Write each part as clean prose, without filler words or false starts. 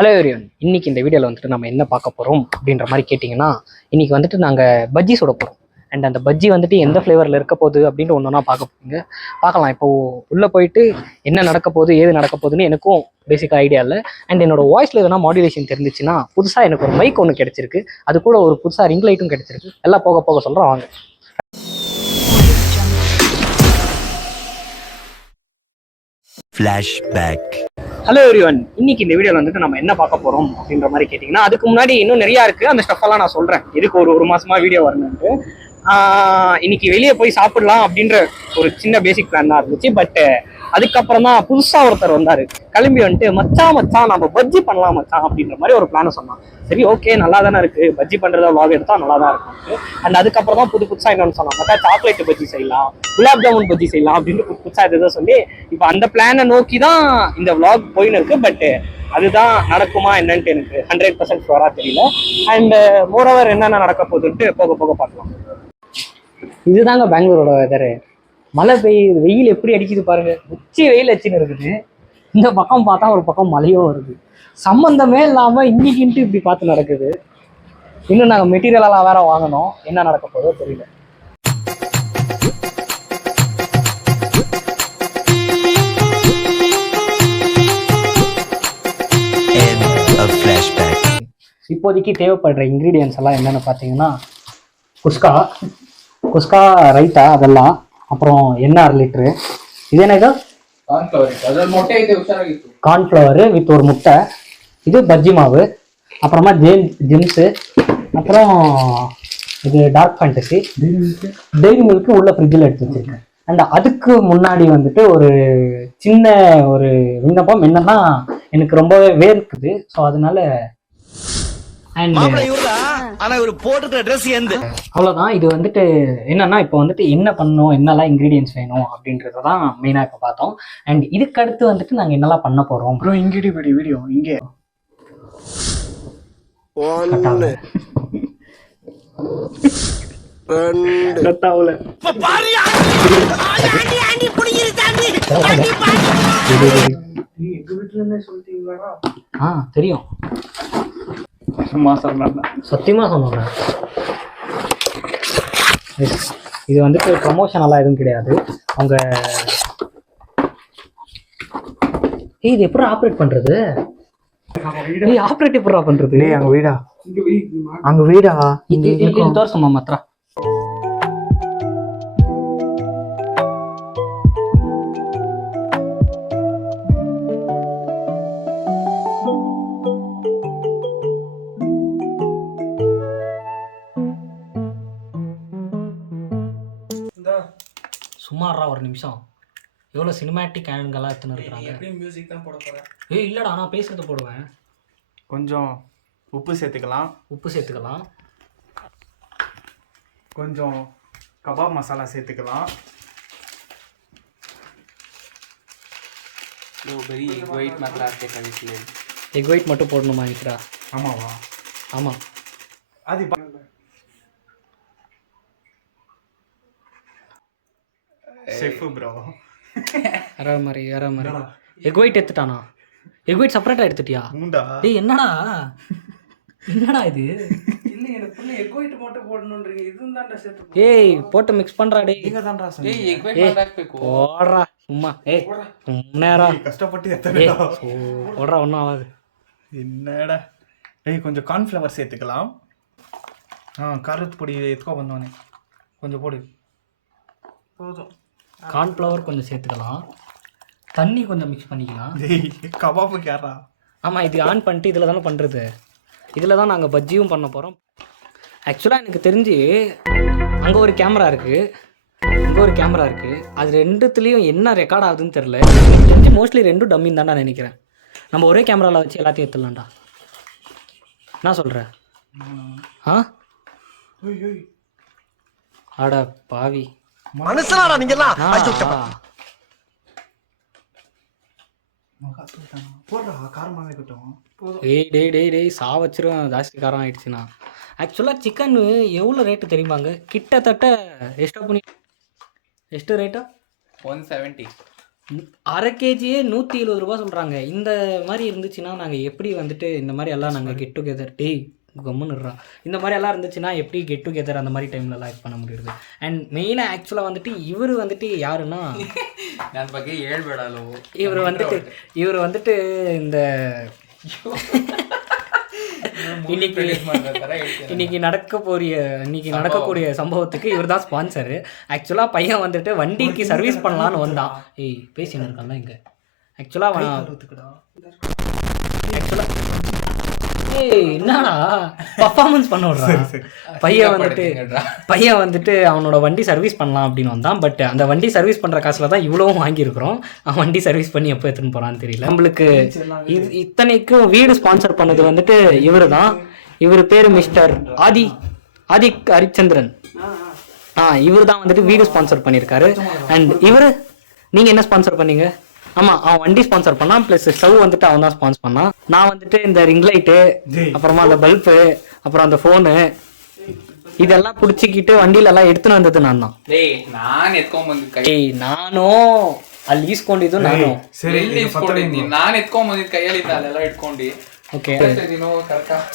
Hello everyone, இன்னைக்கு இந்த வீடியோவில் வந்துட்டு நம்ம என்ன பார்க்க போகிறோம் அப்படின்ற மாதிரி கேட்டிங்கன்னா, இன்னைக்கு வந்துட்டு நாங்கள் பஜ்ஜி சுட போகிறோம். அண்ட் அந்த பஜ்ஜி வந்துட்டு எந்த ஃப்ளேவரில் இருக்க போகுது அப்படின்ட்டு ஒன்றா பார்க்கலாம். இப்போது உள்ளே போயிட்டு என்ன நடக்க போகுது ஏது நடக்க போகுதுன்னு எனக்கும் பேசிக்காக ஐடியா இல்லை. அண்ட் என்னோட வாய்ஸில் எதனா மாடுலேஷன் தெரிஞ்சிச்சுன்னா புதுசாக எனக்கு ஒரு மைக் ஒன்று கிடச்சிருக்கு, அது கூட ஒரு புதுசாக ரிங் லைட்டும் கிடச்சிருக்கு. எல்லாம் போக போக சொல்கிறோம் வாங்க. ஃப்ளாஷ்பேக். ஹலோ எவ்ரிவன், இன்னைக்கு இந்த வீடியோவில் வந்துட்டு நம்ம என்ன பார்க்க போகிறோம் அப்படின்ற மாதிரி கேட்டிங்கன்னா, அதுக்கு முன்னாடி இன்னும் நிறையா இருக்குது. அந்த ஸ்டஃபெல்லாம் நான் சொல்கிறேன், இதுக்கு ஒரு மாசமா வீடியோ வரணுன்ட்டு. இன்னைக்கு வெளியே போய் சாப்பிடலாம் அப்படின்ற ஒரு சின்ன பேசிக் பிளான் தான் இருந்துச்சு. பட் அதுக்கப்புறம் தான் புதுசாக ஒருத்தர் வந்தார், கிளம்பி வந்துட்டு மச்சான் நம்ம பஜ்ஜி பண்ணலாம் மச்சான் அப்படின்ற மாதிரி ஒரு பிளானை சொன்னான். சரி ஓகே, நல்லா தானே இருக்குது, பஜ்ஜி பண்ணுறத விளாக் எடுத்தால் நல்லா தான் இருக்கும். அண்ட் அதுக்கப்புறம் தான் புதுசாக என்னன்னு சொன்னான், மச்சா சாக்லேட் பஜ்ஜி செய்யலாம், குலாப் ஜாமுன் பஜ்ஜி செய்யலாம் அப்படின்னு புதுசாக எதாவது சொல்லி இப்போ அந்த பிளானை நோக்கி தான் இந்த விளாக் போயின்னு இருக்கு. பட் அதுதான் நடக்குமா என்னன்ட்டு எனக்கு 100% ஷுவராக தெரியல. அண்ட் மோரோவர் என்னென்ன நடக்க போகுதுன்ட்டு போக போக பார்க்கலாம். இதுதாங்க பெங்களூரோட வெதரு. மழை பெய்யுது, வெயில் எப்படி அடிக்குது பாருங்க, உச்சி வெயில் அடிச்சுன்னு இருக்குது. இந்த பக்கம் பார்த்தா ஒரு பக்கம் மழையும் வருது, சம்பந்தமே இல்லாமல் இன்னைக்குன்ட்டு இப்படி பார்த்து நடக்குது. இன்னும் நாங்கள் மெட்டீரியலெல்லாம் வேற வாங்கணும், என்ன நடக்க போதோ தெரியல. இப்போதைக்கு தேவைப்படுற இன்க்ரீடியன்ஸ் எல்லாம் என்னென்னு பார்த்தீங்கன்னா, குஸ்கா ரைத்தா அதெல்லாம், அப்புறம் எண்ணெய் 1/2 லிட்டரு, இது என்னது கார்ன்ஃப்ளவரு வித் ஒரு முட்டை, இது பஜ்ஜி மாவு, அப்புறமா ஜிம்ஸு, அப்புறம் இது டார்க் ஃபேண்டசி, டெய்ரி மில்க்கு உள்ள ஃப்ரிட்ஜில் எடுத்து வச்சிருக்கேன். அண்ட் அதுக்கு முன்னாடி வந்துட்டு ஒரு சின்ன ஒரு விண்ணப்பம் என்னன்னா, எனக்கு ரொம்பவே வேர்க்குது. ஸோ அதனால அவ்வளோதான். இது வந்துட்டு என்னன்னா, இப்போ வந்துட்டு என்ன பண்ணணும், என்னெல்லாம் இன்க்ரீடியன்ஸ் வேணும் அப்படின்றதான் மெயினாக இப்போ பார்த்தோம். அண்ட் இதுக்கு அடுத்து வந்துட்டு நாங்கள் என்னெல்லாம் பண்ண போகிறோம். அப்புறம் இங்கிடி வீடியோ இங்கே தெரியும், சத்தியமா சொன்னேன். இது வந்துட்டு ப்ரமோஷன் எல்லாம் எதுவும் கிடையாது. அவங்க இது எப்படி ஆப்ரேட் பண்றது, ஆப்ரேட் எப்படி பண்றது? அங்க வீடா தோர்சமா மாத்திரா. சுமாரா ஒரு நிமிஷம், எவ்வளோ சினிமேட்டிக் ஆங்கிள்லாம் எடுத்துன்னு இருக்கிறாங்க. மியூசிக் தான் போட போகிறேன். இல்லைடா, நான் பேசுறது போடுவேன். கொஞ்சம் உப்பு சேர்த்துக்கலாம், கொஞ்சம் கபாப் மசாலா சேர்த்துக்கலாம். எக் ஒயிட் மட்டும் போடணுமா இருக்கிறா? ஆமாவா? ஆமாம். அது செஃப் ப்ரோ வேற மாதிரி எக் ஒயிட் எடுத்துட்டானா? எக் ஒயிட் செப்பரேட்டாக எடுத்துட்டியா? டேய் என்னடா இது? இல்ல எனக்கு புள்ள எக் ஒயிட் மட்டும் போடணும்ன்றீங்க, இதுவும் தான்டா சேர்த்து. ஏய் போட்டு மிக்ஸ் பண்றா. டேய் நீங்க தான்டா சொன்னீங்க. ஏய் எக் ஒயிட் மசாலா போடுறா சும்மா. ஏய் நேரா கஷ்டப்பட்டு எத்தனடா போடுறா, ஒன்றும் ஆகாது. என்னடா. ஏய் கொஞ்சம் கார்ன்ஃப்ளவர் சேர்த்துக்கலாம். காரத்து பொடி எதுக்கோ வந்தோடனே கொஞ்சம் போடு, போதும். கார்ன்ஃப்ளவர் கொஞ்சம் சேர்த்துக்கலாம், தண்ணி கொஞ்சம் மிக்ஸ் பண்ணிக்கலாம். கபாபுக்கு யாரா? ஆமாம், இது ஆன் பண்ணிட்டு இதில் தானே பண்ணுறது. இதில் தான் நாங்கள் பஜ்ஜியும் பண்ண போகிறோம். ஆக்சுவலாக எனக்கு தெரிஞ்சு அங்கே ஒரு கேமரா இருக்குது, இங்கே ஒரு கேமரா இருக்குது. அது ரெண்டுத்துலேயும் என்ன ரெக்கார்ட் ஆகுதுன்னு தெரில. எனக்கு தெரிஞ்சு மோஸ்ட்லி ரெண்டும் டம்மின்னு தான் நான் நினைக்கிறேன். நம்ம ஒரே கேமராவில் வச்சு எல்லாத்தையும் எடுத்துடலாம்டா. என்ன சொல்கிற? ஆட பாவி மனுஷனாடா நீங்கலாம். டேய் சாவ வச்சிரும், ஜாஸ்தி காரம் ஆயிடுச்சுண்ணா. ஆக்சுவலாக சிக்கன் எவ்வளோ ரேட்டு தெரியுமாங்க? கிட்டத்தட்ட எஸ்டோ பண்ணி ಎಷ್ಟು ರೇಟು? 170. அரை கேஜியே 170 ரூபா சொல்கிறாங்க. இந்த மாதிரி இருந்துச்சுன்னா நாங்கள் எப்படி வந்துட்டு இந்த மாதிரி எல்லாம் நாங்கள் கெட் டுகெதர் கம்முன்னுடுறா இந்த மாதிரி எல்லாம் இருந்துச்சுன்னா எப்படி கெட் டுகெதர் அந்த மாதிரி டைம்லலாம் இது பண்ண முடியுது. அண்ட் மெயினாக ஆக்சுவலாக வந்துட்டு இவர் வந்துட்டு யாருன்னா இவர் வந்துட்டு இந்த இன்னைக்கு நடக்கக்கூடிய சம்பவத்துக்கு இவர் தான் ஸ்பான்சரு. ஆக்சுவலாக பையன் வந்துட்டு வண்டிக்கு சர்வீஸ் பண்ணலான்னு வந்தான். பேசின்னு இருக்கான்ல இங்கே. ஆக்சுவலாக என்னடா பர்ஃபார்மன்ஸ் பண்ண விடுறான். பையன் வந்துட்டு அவனோட வண்டி சர்வீஸ் பண்ணலாம் அப்படின்னு வந்தான். பட் அந்த வண்டி சர்வீஸ் பண்ணுற காசில் தான் இவ்வளவும் வாங்கியிருக்கிறோம். அவன் வண்டி சர்வீஸ் பண்ணி எப்போ எடுத்துன்னு போகிறான்னு தெரியல. நம்மளுக்கு இத்தனைக்கும் வீடு ஸ்பான்சர் பண்ணது வந்துட்டு இவர் தான். இவர் பேர் மிஸ்டர் ஆதி ஹரிச்சந்திரன். இவர் தான் வந்துட்டு வீடு ஸ்பான்சர் பண்ணியிருக்காரு. அண்ட் நீங்கள் என்ன ஸ்பான்சர் பண்ணீங்க? ஆமாம், அவன் வண்டி ஸ்பான்சர் பண்ணான். ப்ளஸ் ஸ்டவ் வந்துட்டு அவன் தான் ஸ்பான்சர் பண்ணான். நான் வந்துட்டு இந்த ரிங் லைட்டு, அப்புறமா அந்த பல்பு, அப்புறம் அந்த ஃபோனு இதெல்லாம் பிடிச்சிக்கிட்டு வண்டியில எல்லாம் எடுத்துன்னு வந்தது நான் தான். நானும் ಅಲ್ಲಿ ಈಸ್ಕೊಂಡಿದ್ದು ನಾನು. ನಾನು ಎತ್ಕೊಂಡ್ಬಂದಿದ್ದು ಕೈಯಲ್ಲಿ ಅಲ್ಲೆಲ್ಲ ಇಟ್ಕೊಂಡು. ஓகே,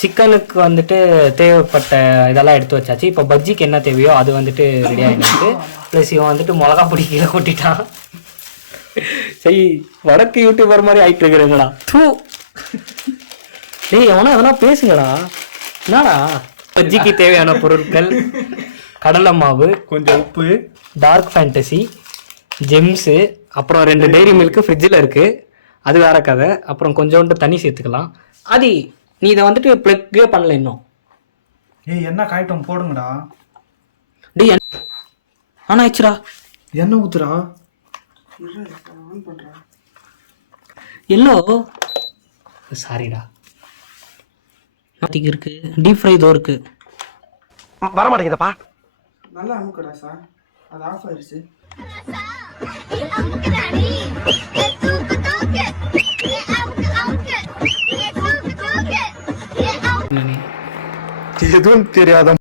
சிக்கனுக்கு வந்துட்டு தேவைப்பட்ட இதெல்லாம் எடுத்து வச்சாச்சு. இப்போ பஜ்ஜிக்கு என்ன தேவையோ அது வந்துட்டு ரெடி ஆகிடுச்சு. ப்ளஸ் இவன் வந்துட்டு மிளகா பொடி கீழே கொட்டிட்டான். சரி, வடக்கு யூடியூபர் மாதிரி ஆயிட்டு இருக்கிறீங்களா? டேய் எவனா அதெல்லாம் பேசுங்கடா. என்னடா பஜ்ஜிக்கு தேவையான பொருட்கள்: கடலை மாவு, கொஞ்சம் உப்பு, டார்க் ஃபேண்டசி, ஜெம்ஸு, அப்புறம் 2 டெய்ரி மில்க்கு ஃப்ரிட்ஜில் இருக்குது, அது வேற கதை. அப்புறம் கொஞ்சோண்டு தண்ணி சேர்த்துக்கலாம். ஆதி, நீ இதை வந்துட்டு ப்ளக்கே பண்ணல இன்னும். என்ன காய்ட்டம் போடுங்கடா. டேய் ஆனா ஆயிடுச்சுடா. என்ன ஊத்துறா? எல்லோ சாரிடா. நாட்டிக்கு இருக்கு. டீப் ஃப்ரை தோ இருக்கு. வர மாட்டேங்குதப்பா. நல்லா அமுக்கடா சார். அது ஆஃப் ஆயிடுச்சு. எதுவும் தெரியாத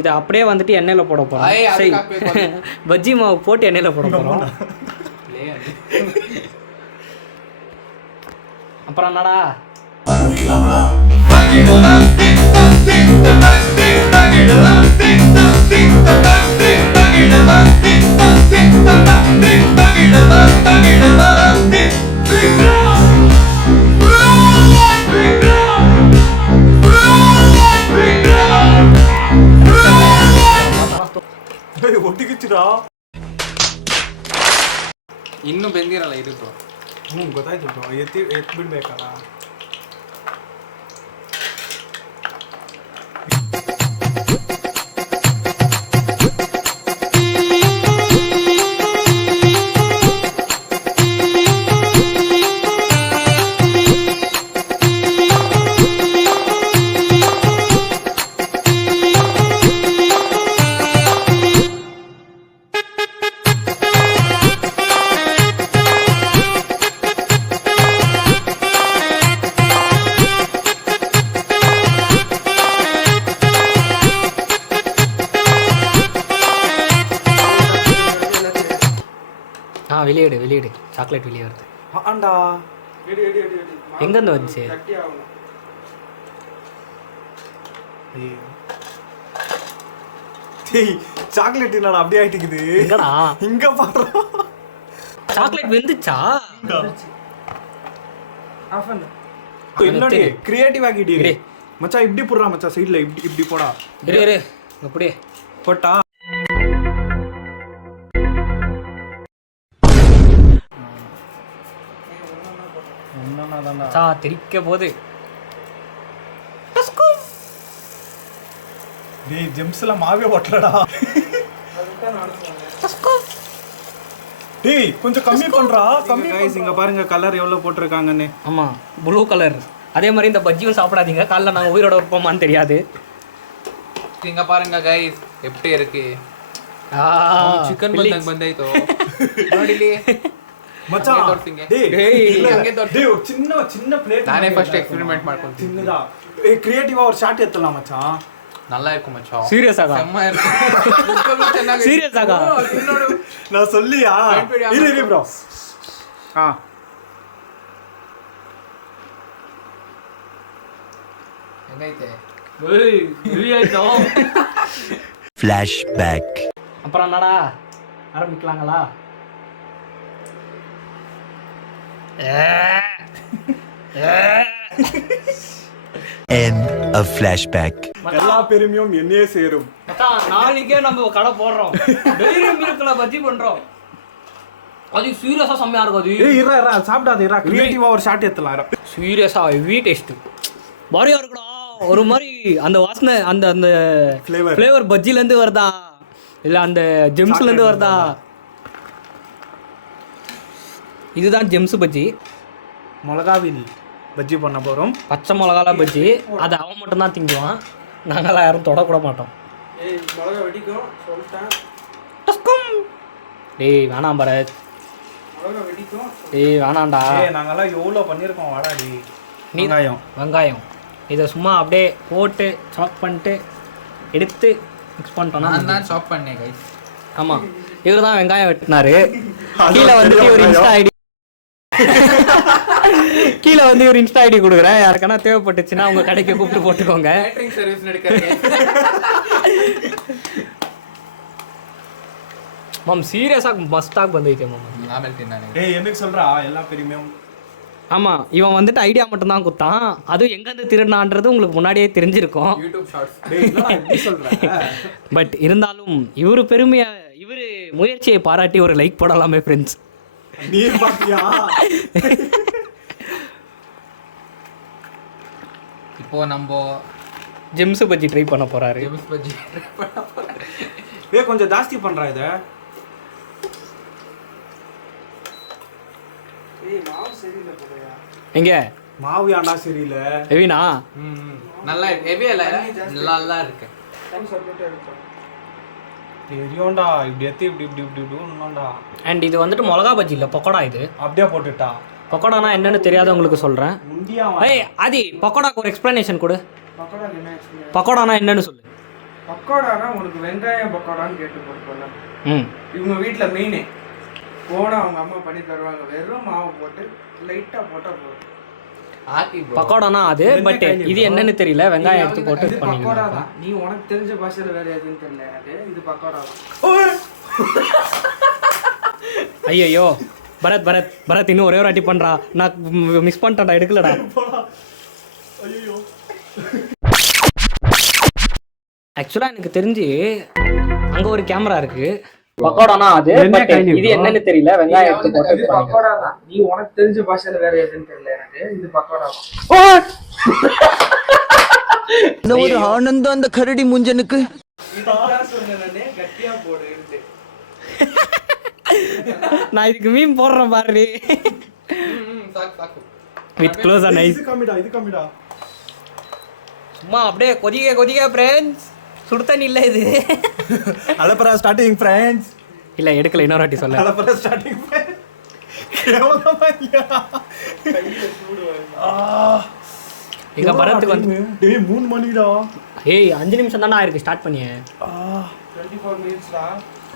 இதை அப்படியே வந்துட்டு எண்ணெயில் போட போகிறோம். சரி, பஜ்ஜி மாவு போட்டு எண்ணெயில் போட போகிறோம். அப்புறம் என்னடா ಒಟ್ಟಿಗಿಚ್ಚಿರಾ ಇನ್ನೂ ಬೆಂದಿರಲ್ಲ ಇದು ಬ್ರೋ. ಗೊತ್ತಾಯ್ತು ಬ್ರೋ. ಎತ್ತಿ ಬಿಡ್ಬೇಕಲ್ಲ. வெளியிடு சாக்லேட் வெளியே வருது. எங்கேருந்து வந்துச்சு? சாக்லேட் என்னடா அப்படியே ஆயிட்டுக்குது? எங்கடா இங்க பாரு, சாக்லேட் வெந்துச்சா? என்னடி கிரியேட்டிவ் ஆகிட்டீங்க மச்சான். இப்படி போடுறா மச்சான், சைடுல இப்படி போடா. இரு அப்படியே போட்டா. திரிக்க போது டேய் ஜெம்ஸ்ல மாவே ஓட்டலடா. டேய் கொஞ்சம் கம்மி பண்றா கம்மி गाइस இங்க பாருங்க கலர் எவ்வளவு போட்டுருக்காங்கன்னு ஆமா ப்ளூ கலர் அதே மாதிரி இந்த பஜ்ஜியும் சாப்பிடாதீங்க காலைல நாங்க உயிரோட இருப்போமான்னு தெரியாது இங்க பாருங்க गाइस எப்படி இருக்கு சிக்கன் ಬಂದಾಯ್ತು ನೋಡಿಲಿ மச்சான் ತೋರ್ಸಿಂಗೆ டேய் ஒரு சின்ன ಪ್ಲೇಟ್ ನಾನೇ ಫಸ್ಟ್ ಎಕ್ಸ್ಪೆರಿಮೆಂಟ್ ಮಾಡ್ಕೊಂತೀನಿ சின்னதா ஏய் கிரியேட்டிவா ஒரு ஷாட் எடுத்துலாம் மச்சான் நல்லா இருக்கும் மச்சான் சீரியஸ் ஆகா செம்ம இருக்கு ಚೆನ್ನಾಗಿ சீரியஸ் ஆகா ನೋಡು நான் சொல்லியா இரு ப்ரோ ಹೆಂಗೈತೆ ஏய் ஹெவி ஆயிட்டோ ஃப்ளாஷ்பேக். அப்புறம் என்னடா ஆரம்பிக்கலாங்களா End of flashback. எல்லா பெருமையும் என்னையே சேரும் மச்சான் நாளைக்கே நம்ம கடை போடுறோம் டெய்லி மீனுக்குள்ள பஜ்ஜி பண்றோம் அது சீரியஸா செம்மையா இருக்கும் அது ஏய் இறா சாப்பிடாத இறா கிரியேட்டிவா ஒரு ஷாட் எடுத்துலாம் சீரியஸா ஹெவி டேஸ்ட் பாரியா இருக்குடா ஒரு மாதிரி அந்த வாசனை அந்த அந்த ஃப்ளேவர் பஜ்ஜில இருந்து வருதா இல்ல அந்த ஜெம்ஸ்ல இருந்து வருதா இதுதான் ஜெம்ஸ் பஜ்ஜி மிளகாவில் பஜ்ஜி பண்ண போறோம் பச்சை மிளகால பஜ்ஜி அது அவன் மட்டும் தான் திங்குவான் நாங்களாம் யாரும் தொடக்கூட மாட்டோம் ஏய் மிளகா வெடிக்கும் சொல்லிட்டேன் டேய் வேணாம் பரத் மிளகா வெடிக்கும் டேய் வேணாம்டா ஏய் நாங்கலாம் எவ்வளவு பண்ணிருக்கோம் வாடாடி வெங்காயம் இதை சும்மா அப்படியே போட்டு சாப் பண்ணிட்டு எடுத்து மிக்ஸ் பண்ணிட்டோம்னா நான் தான் சாப் பண்ணேன் गाइस ஆமாம் இவர் தான் வெங்காயம் வெட்டினாரு கீழே வந்துட்டு ஒரு இன்ஸ்டா ஐடி கீழே வந்து ஒரு இன்ஸ்டா ஐடி கொடுக்குறேன் யாருக்கான தேவைப்பட்டுச்சுன்னா உங்க கடைக்கு கூப்பிட்டு போட்டுக்கோங்க கேட்டரிங் சர்வீஸ் நடக்கறீங்க மாம் சீரியஸாக மஸ்டாக் ಬಂದೈತೆ மாம் ಆಮೇಲೆ ತಿನ್ನಾನೆ ஏய் எனக்கு சொல்றா எல்லா பெருமையும் ஆமாம் இவன் வந்துட்டு ஐடியா மட்டும்தான் குத்தான் அதுவும் எங்கேருந்து திருடினான்றது உங்களுக்கு முன்னாடியே தெரிஞ்சிருக்கும் ಯೂಟ್ಯೂಬ್ ಶಾರ್ಟ್ಸ್ டேய் என்னடா இப்படி சொல்ற பட் இருந்தாலும் இவர் இவர் முயற்சியை பாராட்டி ஒரு லைக் போடலாமே ஃப்ரெண்ட்ஸ் நீ பாத்தியா இப்போ நம்ம ஜெம்ஸ் பஜ்ஜி ட்ரை பண்ண போறாரு ஜெம்ஸ் பஜ்ஜி ஏய் கொஞ்சம் ஜாஸ்தி பண்றா இத ஏய் மாவு சரியில்லை போலையா எங்க மாவு ஏன்டா சரியில்லை எவினா நல்லா ஹெவி இல்ல நல்லா இருக்கு டைம் சொல்லிட்டே இருக்கோம் தெரியும்டா இப்படி எத்தி இப்படி இப்படி இப்படி இப்படிடா அண்ட் இது வந்துட்டு மிளகா பஜ்ஜி இல்லை பக்கோடா இது அப்படியே போட்டுட்டா பக்கோடானா என்னன்னு தெரியாதவங்களுக்கு சொல்கிறேன் முந்தியா ஏய் ஆதி பக்கோடாக்கு ஒரு எக்ஸ்பிளனேஷன் கொடு பக்கோடா என்ன ஆக்சுவலி பக்கோடானா என்னன்னு சொல்லு பக்கோடானா உனக்கு வெங்காயம் பக்கோடான்னு கேட்டு போட்டுக்கோங்க ம் இவங்க வீட்டில் மெயின் போனா அவங்க அம்மா பண்ணி தருவாங்க வெறும் மாவு போட்டு லைட்டாக போட்டால் போதும் ಹಾಕಿ bro பக்கோடானா அது பட் இது என்னன்னு தெரியல வெங்காயம் எடுத்து போட்டு இது பக்கோடா பண்ணிக்கலாம் தான் நீ உனக்கு தெரிஞ்ச பாஷையில் வேற எதுன்னு தெரியல எனக்கு இது பக்கோடா தான் ஐயோ பரத் பரத் பரத் இன்னும் ஒரே ஒரு வாட்டி பண்றா நான் மிஸ் பண்ணிட்டேன்டா எடுக்கலடா ஐயோ ஆக்சுவலா எனக்கு தெரிஞ்சு அங்க ஒரு கேமரா இருக்கு பக்கோடானா அது but இது என்னன்னு தெரியல வெங்காயம் எடுத்து போட்டு இது பக்கோடா தான் நீ உனக்கு தெரிஞ்ச பாஷையில் வேற எதுன்னு தெரியல எனக்கு இது பக்கோடா தான் ஒரு ஆனந்தம் அந்த கரடி முஞ்சனுக்கு. இதுதான் சொன்னேனே கட்டியா போடுன்ட்டு நான் இதுக்கு மீன் போடுறேன் பாரு ಸಾಕು ಸಾಕು வித் க்ளோஸ் அண்ட் நைஸ் இது கம்மிடா சும்மா அப்படியே கொதிக்க கொதிக்க ஃப்ரெண்ட்ஸ் சுடு தண்ணி இல்லை இது அலப்பரா ஸ்டார்டிங் ஃப்ரெண்ட்ஸ் இல்ல எடுக்கல இன்னொரு வாட்டி சொல்ல அலப்பரா ஸ்டார்டிங் ஃப்ரெண்ட்ஸ் கேவலமா இல்லையா எங்க பரத்துக்கு வந்து டேய் 3 மணிடா ஏய் 5 நிமிஷம் தானே ஆயிருக்கு ஸ்டார்ட் பண்ணியே 24 மினிட்ஸ்டா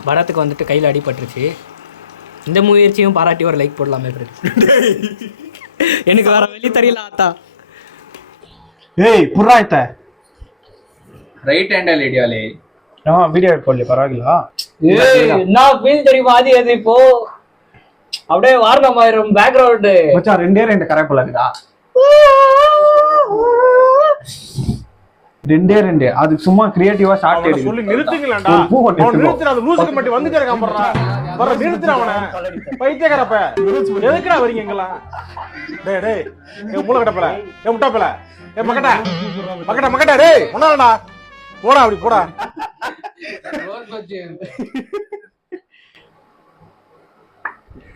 பரத்துக்கு வந்துட்டு கையில் அடிபட்டுருச்சு இந்த முயற்சியும் பாராட்டி ஒரு லைக் போடலாமே ஃப்ரெண்ட்ஸ் எனக்கு வேற வெளி தெரியல ஆத்தா ಏಯ್ ಪುರ ಆಯ್ತಾ ರೈಟ್ ಹ್ಯಾಂಡ್ ಅಲ್ಲಿ ಹಿಡಿಯಲಿ ವಿಡಿಯೋ ಇಟ್ಕೊಳ್ಳಿ ಪರವಾಗಿಲ್ಲ என்ன ஃபீல் தெரியுமா அது அது இப்போ அப்படியே வாரணம் ஆயிரும் பேக்ரவுண்ட் மச்சா ரெண்டே கரெக்ட் இருக்குதா ரெண்டே அதுக்கு சும்மா கிரியேட்டிவா ஷார்ட் எடு சொல்லி நிறுத்துங்களேன்டா அவன் நிறுத்துற அந்த லூசுக்கு மட்டும் வந்துட்டே இருக்கான் போறா வர நிறுத்துற அவனை பைத்தியக்காரப்ப எதுக்குடா வரீங்க எங்கலாம் டேய் டேய் ஏ மூளை கடப்பல ஏ முட்டாப்பல ஏ மக்கட்ட டேய் ஒண்ணாடா போடா அப்படி போடா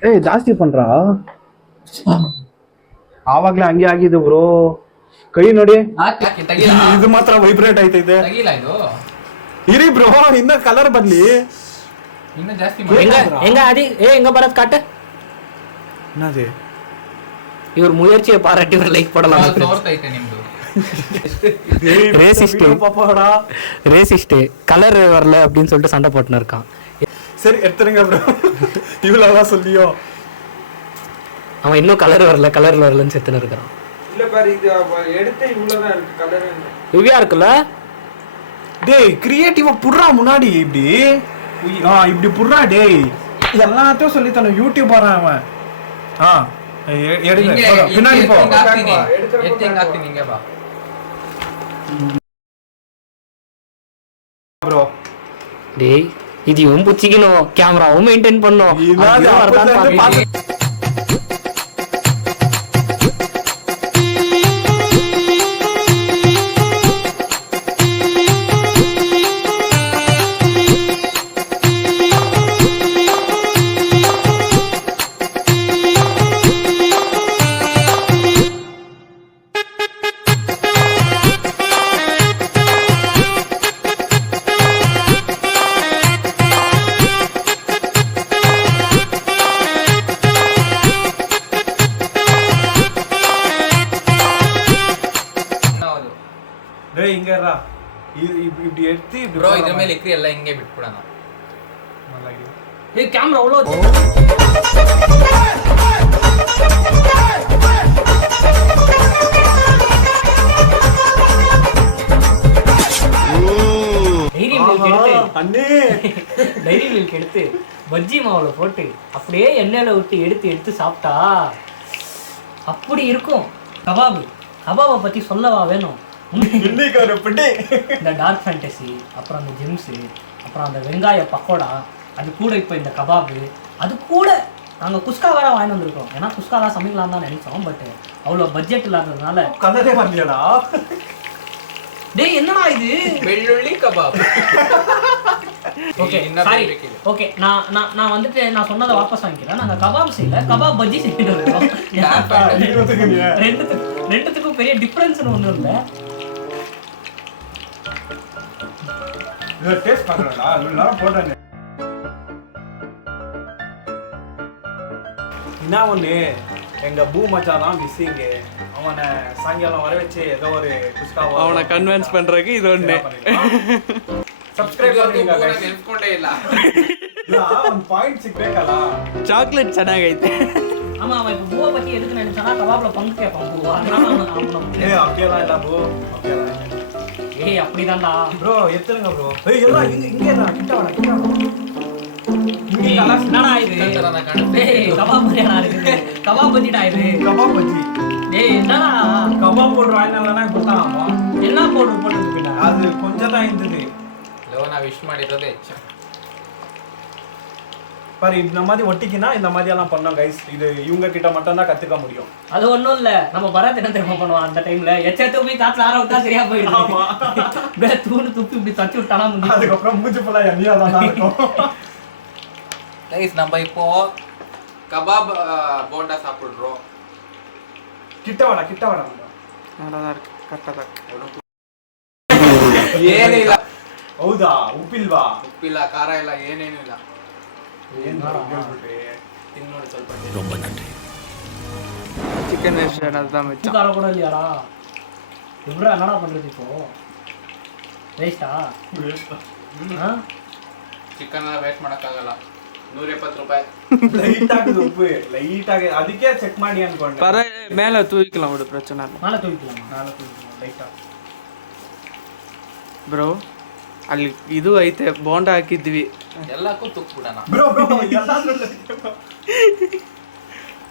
ಏಯ್ ಜಾಸ್ತಿ ಪண்றா ಆವಾಗ್ಲೇ ಹಂಗೆ ಆಗಿದೆ ಬ್ರೋ ಕೈ ನೋಡಿ ತೆಗಿಲ್ಲ ಇದು ಮಾತ್ರ ವೈಬ್ರೇಟ್ ಆಯ್ತೈತೆ ತೆಗಿಲ್ಲ ಇದು ಇರಿ ಬ್ರೋ ಇನ್ನ ಕಲರ್ ಬರ್ಲಿ ಇನ್ನು ಜಾಸ್ತಿ எங்க அதி எங்க பரத் காட்டு என்னது இவர் முயற்சியை பாராட்டி ஒரு லைக் போடலாம் ತೋರ್ತೈತೆ ನಿಮ್ದು ரேசிஸ்ட் கலர் வரல அப்படின்னு சொல்லிட்டு சண்டை போட்டுன்னு இருக்கான். சரி எடுத்துருங்க ப்ரோ இவ்வளவுதான் சொல்லியோ அவன் இன்னும் கலர் வரலன்னு செத்துன்னு இருக்கிறான். இல்ல பாரு இது எடுத்து இவ்வளவுதான் இருக்கு கலர் ஹெவியா இருக்குல்ல டேய் கிரியேட்டிவா புடுறா முன்னாடி இப்படி இப்படி புடுறா டேய் எல்லாத்தையும் சொல்லி தரணும் யூடியூபர் அவன் எடுங்க பின்னாடி போ ಎತ್ತಿಂಗ್ ಹಿಂಗೆ ಬಾ ப்ரோ டேய் இது இவன் புச்சிக்கணும் கேமராவும் மெயின்டைன் பண்ணும் டேய் இங்க இருடா இப்படி எடுத்து இப்படி ಬ್ರೋ ಇದ್ರ ಮೇಲೆ ಇಕ್ರಿ ಎಲ್ಲ ಹಿಂಗೆ ಬಿಟ್ಬಿಡೋಣ ஏய் கேமரா அவ்வளோ டைரி மில்க் எடுத்து பஜ்ஜி மாவுல போட்டு அப்படியே எண்ணெயில விட்டு எடுத்து சாப்பிட்டா அப்படி இருக்கும். கபாபை பத்தி சொல்லவா வேணும். இந்த டார்க் ஃபேண்டசி, அப்புறம் அந்த ஜிம்ஸு, அப்புறம் அந்த வெங்காய பக்கோடா, அது கூட இப்போ இந்த கபாபு, அது கூட நாங்கள் குஸ்கா வேற வாங்கி வந்திருக்கோம். ஏன்னா குஸ்கா தான் சமைக்கலாம்னு தான் நினைச்சோம். பட் அவ்வளோ பட்ஜெட் இல்லாததுனால கலரே வரலையாடா. டேய் என்னடா இது ಬೆಳ್ಳುಳ್ಳಿ ಕಬಾಬ್. ஓகே நான் வந்துட்டு நான் சொன்னதை வாபஸ் வாங்கிக்கிறேன். நாங்கள் கபாப் செய்யல, கபாப் பஜ்ஜி செஞ்சுட்டு இருக்கோம். ரெண்டுத்துக்கும் பெரிய டிஃபரன்ஸ்னு ஒன்றும் இல்லை. டேஸ்ட் பண்றடா இவ்வளவு போட்டானே என்ன ஒண்ணு எங்க பூ மச்சான் தான் மிஸ்ஸிங். அவனை சாயங்காலம் வர வச்சு ஏதோ ஒரு குஸ்காவோ அவனை கன்வின்ஸ் பண்றதுக்கு இது ஒண்ணு. ಸಬ್ಸ್ಕ್ರೈಬ್ பண்ணுங்க गाइस. ನೆನ್ಸ್ಕೊಂಡೇ ಇಲ್ಲ. ಒಂದು ಪಾಯಿಂಟ್ ಸಿಗ್ಬೇಕಲ್ಲ. ಚಾಕ್ಲೇಟ್ ಚೆನ್ನಾಗೈತೆ. ஆமா அவன் இப்போ பூவை பத்தி எதுக்கு நினைச்சானா கபாப்ல பங்கு கேட்பான் பூவா. ஏய் அப்படியெல்லாம் இல்ல பூ அப்படியெல்லாம். ஏய் அப்படிதான்டா ப்ரோ எத்துறங்க ப்ரோ. ஏய் எல்லாம் இங்க கிட்ட வாடா. என்னடா இது கபாப் பஜ்ஜிடா இருக்கு. கபாப் பஜ்ஜிடா இது. கபாப் பஜ்ஜி. ஏய் என்னடா கபாப் போடுற வாயினாலனா கொடுத்தாமா. என்ன போடுறது பின்ன அது கொஞ்சம் தான் இருந்தது. ಲೋನ ವಿಶ್ ಮಾಡಿರೋದೇ ಹೆಚ್ಚು. பாரு இந்த மாதிரி ஒட்டிக்கினா இந்த மாதிரி எல்லாம் பண்ணோம் கைஸ். இது இவங்க கிட்ட மட்டும் தான் கத்துக்க முடியும். அது ஒண்ணும் இல்ல. நம்ம பரத் என்ன தெரியுமா பண்ணுவோம் அந்த டைம்ல எச்சத்து போய் காத்துல ஆற விட்டா சரியா போயிடும். ஆமா பே தூணு துப்பி இப்படி தட்டி விட்டானா முடியும். அதுக்கு அப்புறம் மூஞ்சி ஃபுல்லா எண்ணெயா தான் இருக்கும். ಗೈಸ್ நம்ம இப்போ கபாப் போண்டா சாப்பிடுறோம். கிட்ட வாடா நல்லா தான் இருக்கு. கரெக்டா தான் இருக்கு. ಏನಿಲ್ಲ. ಹೌದಾ ಉಪ್ಪಿಲ್ವಾ? ಉಪ್ಪಿಲ್ಲ, ಖಾರ ಇಲ್ಲ, ಏನೇನು ಇಲ್ಲ. ತಿನ್ನೋಡಿ ಸ್ವಲ್ಪ. ரொம்ப நன்றி. சிக்கன் வேஸ்ட் அதுதான் மிச்சம். கார கூட இல்லையாடா. எப்படிடா என்னடா பண்றது இப்போ? வேஸ்டா? ಚಿಕನ್ ಎಲ್ಲ ವೇಸ್ಟ್ ಮಾಡಕ್ಕಾಗಲ್ಲ. 170 ರೂಪಾಯಿ. ಲೈಟ್ ಆಗಿದೆ ಉಪ್ಪು, ಲೈಟ್ ಆಗಿದೆ. ಅದಕ್ಕೆ ಚೆಕ್ ಮಾಡಿ ಅನ್ಕೊಂಡೆ. பர மேல தூக்கிக்கலாம் விடு, பிரச்சனை இல்லை. மேல தூக்கிக்கலாம் ಲೈಟ್ ಬ್ರೋ ಅಲ್ಲಿ ಇದು ಐತೆ ಬೋಂಡಾ ಹಾಕಿದ್ವಿ. ಎಲ್ಲಕ್ಕೂ ತುಕ್ಬಿಡೋಣ. ಬ್ರೋ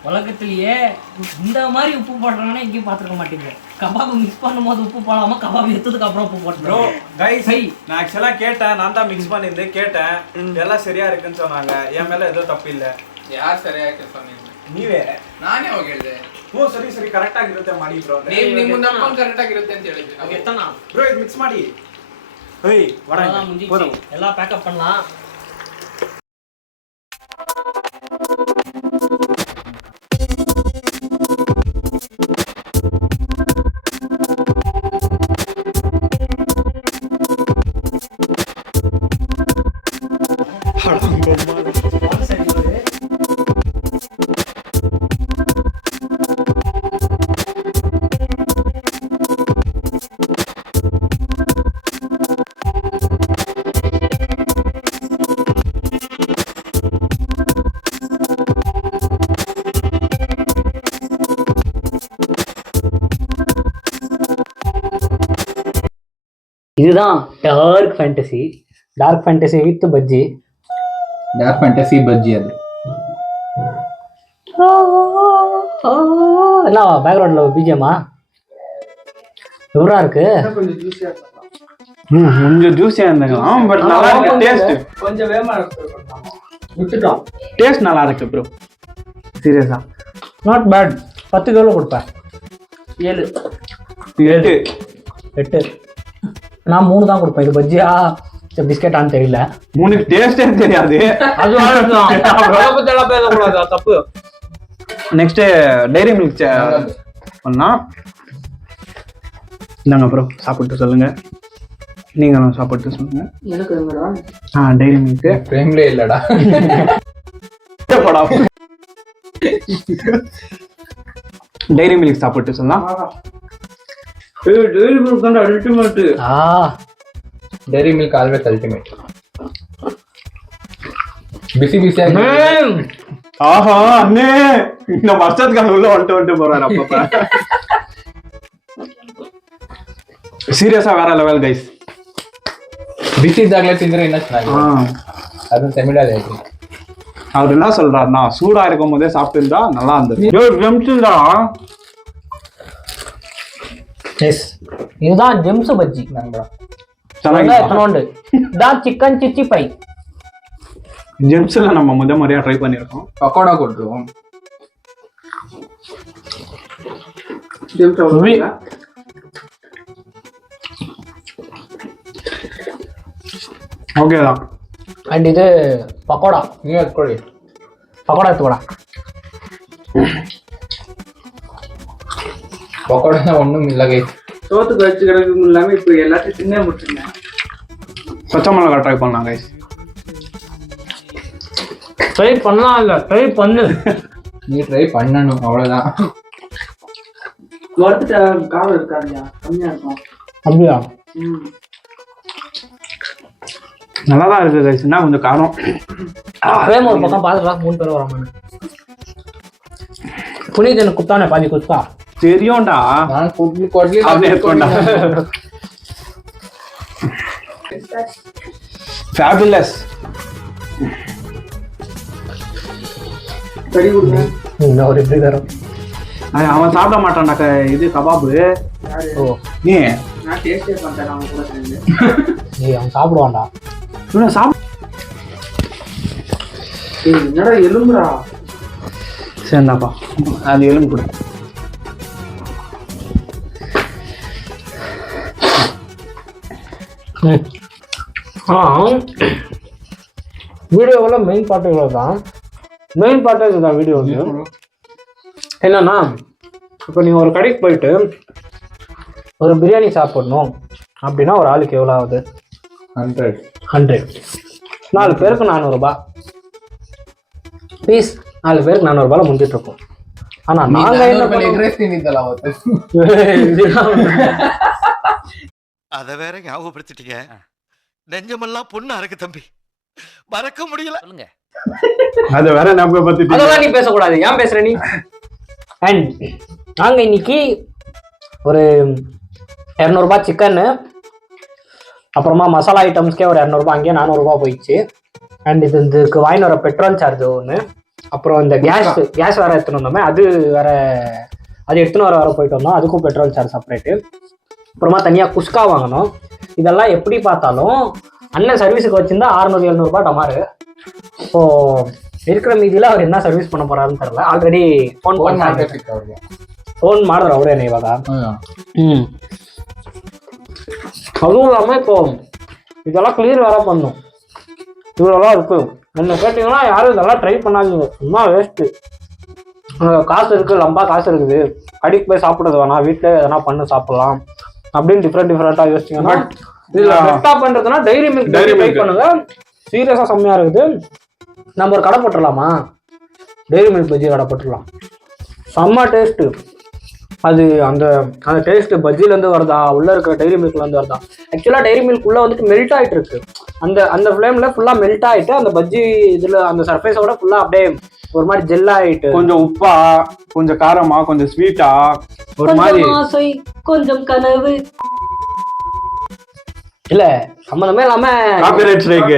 உலகத்திலேயே இந்த மாதிரி உப்பு போடுறாங்கன்னா எங்கேயும் பார்த்துருக்க மாட்டீங்க. கபாப் மிக்ஸ் பண்ணும்போது உப்பு போடாம கபாப் எடுத்ததுக்கு அப்புறம் உப்பு போட்டு. ப்ரோ கைஸ் நான் ஆக்சுவலா கேட்டேன், நான் தான் மிக்ஸ் பண்ணியிருந்தேன், கேட்டேன் எல்லாம் சரியா இருக்குன்னு சொன்னாங்க. என் மேல எதுவும் தப்பு ಇಲ್ಲ. ಯಾರು ಸರಿಯಾಗಿ சொன்னீங்க? ನೀವೇ. ನಾನೇ ಹೋಗಿ ಹೇಳಿದೆ. ಓ ಸರಿ ಕರೆಕ್ಟ್ ಆಗಿರುತ್ತೆ ಮಾಡಿ ಬ್ರೋ. ನಿಮ್ಮ ನಮ್ಮ ಕರೆಕ್ಟ್ ಆಗಿರುತ್ತೆ ಅಂತ ಹೇಳಿದ್ವಿ ನಾವು. எத்தனா ப்ரோ இது மிக்ஸ் ಮಾಡಿ. ஏய் வாடா போதும். எல்லாம் பேக்கப் பண்ணலாம். இதுதான் Dark Fantasy with bajji. Dark Fantasy bajji அது. என்ன பேக்ரவுண்ட்ல பிஜிஎம்மா எவ்வளோ இருக்கு? கொஞ்சம் ஜூஸியா இருக்கலாம். கொஞ்சம் ஜூஸியா இருந்துக்கலாம், பட் நல்லா இருக்கு. டேஸ்ட் கொஞ்சம் வேகமா விட்டுட்டோம். டேஸ்ட் நல்லா இருக்கு ப்ரோ. சீரியஸா நாட் பேட். 10 கிலோ கொடுப்பேன். 7 8 நான் 3 தான் கொடுப்பேன். இது பஜ்ஜியா பிஸ்கெட்டான்னு தெரியல. 3 டேஸ்டே தெரியாது. அது பேசக்கூடாது, தப்பு. நெக்ஸ்ட் டைரி மில்க் பண்ணா இந்தாங்க ப்ரோ, சாப்பிட்டு சொல்லுங்க. நீங்களும் சாப்பிட்டு சொல்லுங்க. எனக்கு எங்கடா டைரி மில்க் ஃப்ரேம்லே இல்லடா. டைரி மில்க் சாப்பிட்டு சொல்லலாம். டெய்ரி மில்க் தான் ultimate. Dairy Milk always ultimate. Busy பிசியா ஆஹா அண்ணே, இந்த வருஷத்துக்கு உள்ள வந்துட்டு போறாரு அப்பப்ப. சீரியஸா வேற லெவல் கைஸ். பிசி சாக்லேட் திங்கற என்ன சொன்னாங்க? அது செமிடால இருக்கு. அவர் என்ன சொல்றாருன்னா, சூடா இருக்கும் போதே சாப்பிட்டு இருந்தா நல்லா இருந்தது. இதுதான் ஜெம்ஸ் பஜ்ஜி. இதான் சிக்கன் சிச்சி பை. ஜெம்ஸ்ல நம்ம முறையா ட்ரை பண்ணிருக்கோம். பக்கோடா போட்டுருவோம். ஓகே தான். அண்ட் இது பக்கோடா. நீ எடுத்துக்கோடி. பக்கோடா எடுத்துக்கோடா. பக்கோடா ஒண்ணும் இல்ல கைஸ். சோத்துக்கு வச்சு கிடக்கும் இல்லாம இப்ப எல்லாத்தையும் தின்னே முடிச்சுட்டேன். பச்சை மிளகா ட்ரை பண்ணலாம் கைஸ். ட்ரை பண்ணலாம் இல்ல, ட்ரை பண்ணு. நீ ட்ரை பண்ணணும் அவ்வளவுதான். வறுத்துட்ட காரம் இருக்காதுயா, கம்மியா இருக்கும். அப்படியா? நல்லா தான் இருக்கு கைஸ். என்ன கொஞ்சம் காரம். பிரேம் ஒரு பக்கம் பாத்துக்கலாம். 3 பேர் வராம புனித் எனக்கு குத்தானே பாதி குத்தா தெரியும்டா. நான் கொட்லி அப்படியே இருக்கோம்டா. ஃபேபுலஸ். கறி கொடுங்க. ஒரு எப்படி தரும்? அவன் சாப்பிட மாட்டான்டா இது கபாபு. ஓ நீ நான் டேஸ்டே பண்றேன் அவன் கூட சேர்ந்து. நீ அவன் சாப்பிடுவான்டா. என்னடா எலும்புடா? சேர்ந்தாப்பா அது எலும்பு கூட. வீடியோவில் மெயின் பார்ட்டுகள் தான். மெயின் பார்ட்டு இதுதான் வீடியோ. என்னன்னா, இப்போ நீங்கள் ஒரு கடைக்கு போயிட்டு ஒரு பிரியாணி சாப்பிடணும் அப்படின்னா ஒரு ஆளுக்கு எவ்வளோ ஆகுது? 100. 4 பேருக்கு 400 ரூபாய் பீஸ். 4 பேருக்கு 400 ரூபாயில முடிஞ்சிட்டு இருக்கோம். ஆனா நாங்க என்ன அத வேற ஞாபகப்படுத்திட்டீங்க. நெஞ்சமெல்லாம் பொண்ணா இருக்கு தம்பி, மறக்க முடியல. அது வேற நம்ம பத்தி அதெல்லாம் நீ பேசக்கூடாது. ஏன் பேசுற நீ? அண்ட் நாங்க இன்னைக்கு ஒரு 200 ரூபாய் சிக்கன், அப்புறமா மசாலா ஐட்டம்ஸ்க்கே ஒரு 200 ரூபாய், அங்கேயே 400 ரூபாய் போயிடுச்சு. அண்ட் இதுக்கு வாங்கி வர பெட்ரோல் சார்ஜ் ஒன்று, அப்புறம் இந்த கேஸ் வேற எடுத்துன்னு வந்தோமே அது வேற, அது எடுத்துன்னு வர போயிட்டு வந்தோம், அதுக்கும் பெட்ரோல் சார்ஜ் செப்பரேட்டு. அப்புறமா தனியாக குஸ்கா வாங்கணும். இதெல்லாம் எப்படி பார்த்தாலும் அண்ணன் சர்வீஸுக்கு வச்சிருந்தா 600-700 ரூபாய் டமாரு. இப்போ இருக்கிற மீதியில் அவர் என்ன சர்வீஸ் பண்ண போறாருன்னு தெரியல. ஆல்ரெடி ஃபோன் ಮಾಡಿದ್ರು ಅವರೇನೆ ಇವಾಗ. அதுவும் இல்லாமல் இப்போ இதெல்லாம் கிளியர் வேற பண்ணும். இவ்வளோலாம் இருக்கு. என்ன கேட்டிங்கன்னா யாரும் இதெல்லாம் ட்ரை பண்ணாதீங்க, சும்மா வேஸ்ட்டு. காசு இருக்குது, லம்பா காசு இருக்குது, கடைக்கு போய் சாப்பிட்றது வேணாம், வீட்டில் எதனா பண்ணு சாப்பிட்லாம் அப்படின்னு டிஃப்ரெண்ட்டாக யோசிச்சிங்கன்னா இதில் பெஸ்ட்டாக பண்ணுறதுன்னா டைரி மில்க் ட்ரை பண்ணுங்க. சீரியஸாக செம்மையாக இருக்குது. நம்ம ஒரு கடை போட்டுடலாமா? டைரி மில்க் பஜ்ஜி கடை போட்டுடலாம். செம்ம டேஸ்ட்டு. அது அந்த அந்த டேஸ்ட் பஜ்ஜிலேருந்து வருதா, உள்ளே இருக்கிற டைரி மில்க்லேருந்து வருதா? ஆக்சுவலாக டைரி மில்க் உள்ளே வந்துட்டு மெல்ட் ஆகிட்டு இருக்கு. அந்த அந்த ஃப்ளேமில் ஃபுல்லாக மெல்ட் ஆகிட்டு அந்த பஜ்ஜி இதில் அந்த சர்ஃபேஸோட ஃபுல்லாக அப்படியே ஒரு மாதிரி ஜெல் ஆகிட்டு, கொஞ்சம் உப்பா, கொஞ்சம் காரமா, கொஞ்சம் ஸ்வீட்டா, ஒரு மாதிரி ஆசை கொஞ்சம் கனவு. இல்ல சம்மந்தமே இல்லாம காப்பிரைட் ஸ்ட்ரைக்.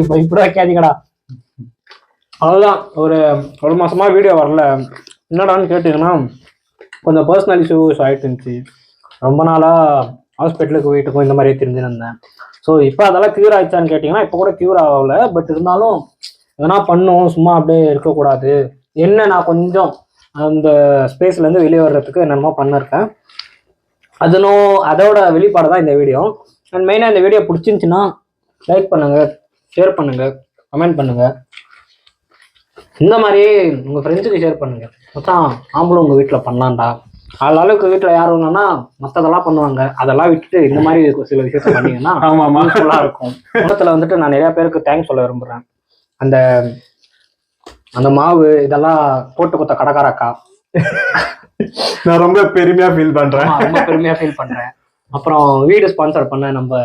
இப்ப இப்படி வைக்காதீங்கடா. அவ்வளவுதான், ஒரு மாசமா வீடியோ வரல. என்னடான்னு கேட்டீங்கன்னா கொஞ்சம் பர்சனல் இஷ்யூஸ் ஆயிட்டு இருந்துச்சு. ரொம்ப நாளா ஹாஸ்பிட்டலுக்கு வீட்டுக்கும் இந்த மாதிரியே தெரிஞ்சுருந்தேன். ஸோ இப்போ அதெல்லாம் க்யூர் ஆயிடுச்சான்னு கேட்டிங்கன்னா இப்போ கூட க்யூர் ஆகல. பட் இருந்தாலும் எதனா பண்ணும், சும்மா அப்படியே இருக்கக்கூடாது. என்ன நான் கொஞ்சம் அந்த ஸ்பேஸ்லேருந்து வெளியே வர்றதுக்கு என்னென்னமோ பண்ணிருக்கேன். அதோட வெளிப்பாடு தான் இந்த வீடியோ. அண்ட் மெயினாக இந்த வீடியோ பிடிச்சிருந்துச்சின்னா லைக் பண்ணுங்கள், ஷேர் பண்ணுங்கள், கமெண்ட் பண்ணுங்கள். இந்த மாதிரி உங்கள் ஃப்ரெண்ட்ஸுக்கு ஷேர் பண்ணுங்கள். மொத்தம் ஆம்பளும் உங்கள் வீட்டில் பண்ணலாம்டா. அளவுக்கு வீட்டில் யாரும் இல்லைன்னா மற்றதெல்லாம் பண்ணுவாங்க. அதெல்லாம் விட்டுட்டு இந்த மாதிரி சில விஷயத்த பண்ணீங்கன்னா யூஸ்ஃபுல்லாக இருக்கும். பக்கத்தில் வந்துட்டு நான் நிறையா பேருக்கு தேங்க்ஸ் சொல்ல விரும்புகிறேன். அந்த மாவு இதெல்லாம் போட்டு கொடுத்த கடைக்காரக்கா நான் ரொம்ப பெருமையா ஃபீல் பண்றேன். அப்புறம் வீடு ஸ்பான்சர் பண்ண நம்ம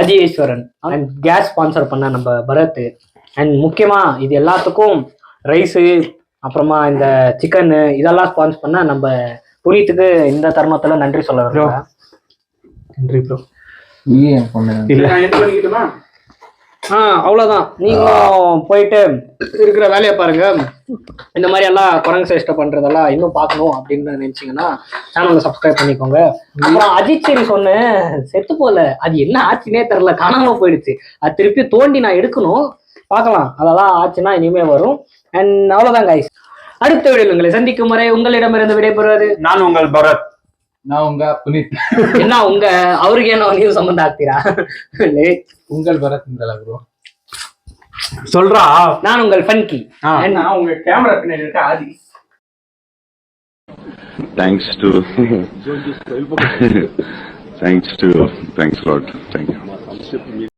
ஆதிஈஸ்வரன், அண்ட் கேஸ் ஸ்பான்சர் பண்ண நம்ம பரத், அண்ட் முக்கியமா இது எல்லாத்துக்கும் ரைஸு அப்புறமா இந்த சிக்கனு இதெல்லாம் ஸ்பான்சர் பண்ண நம்ம புனித்துக்கு இந்த தருணத்துல நன்றி சொல்ல விரும்புகிறேன். நன்றி ப்ரோ. அவ்வளோதான். நீங்களும் போயிட்டு இருக்கிற வேலையை பாருங்க. இந்த மாதிரி எல்லாம் குரங்கு சேஷ்டை பண்றதெல்லாம் இன்னும் பார்க்கணும் அப்படின்னு நினைச்சீங்கன்னா சேனலை சப்ஸ்கிரைப் பண்ணிக்கோங்க. அப்புறம் அஜித் சரி சொன்னேன், செத்து போல, அது என்ன ஆச்சுன்னே தெரியல, காணாம போயிடுச்சு. அது திருப்பி தோண்டி நான் எடுக்கணும், பார்க்கலாம். அதெல்லாம் ஆச்சுன்னா இனிமே வரும். அண்ட் அவ்வளோதான் கைஸ். அடுத்த வீடியோவில் உங்களை சந்திக்கும் வரை உங்களிடமிருந்து விடைபெறுவது நான் உங்கள் பரத். நான் உங்க புனித். என்ன அவருக்கு என்ன நீங்க சம்பந்தம் ஆக்தீரா? உங்கள் பரத் ப்ரோ சொல்றா. நான் உங்கள் ஃபன்கி. நான் உங்க கேமரா பின்னாடி இருக்க ஆதி. Thanks God. Thank you.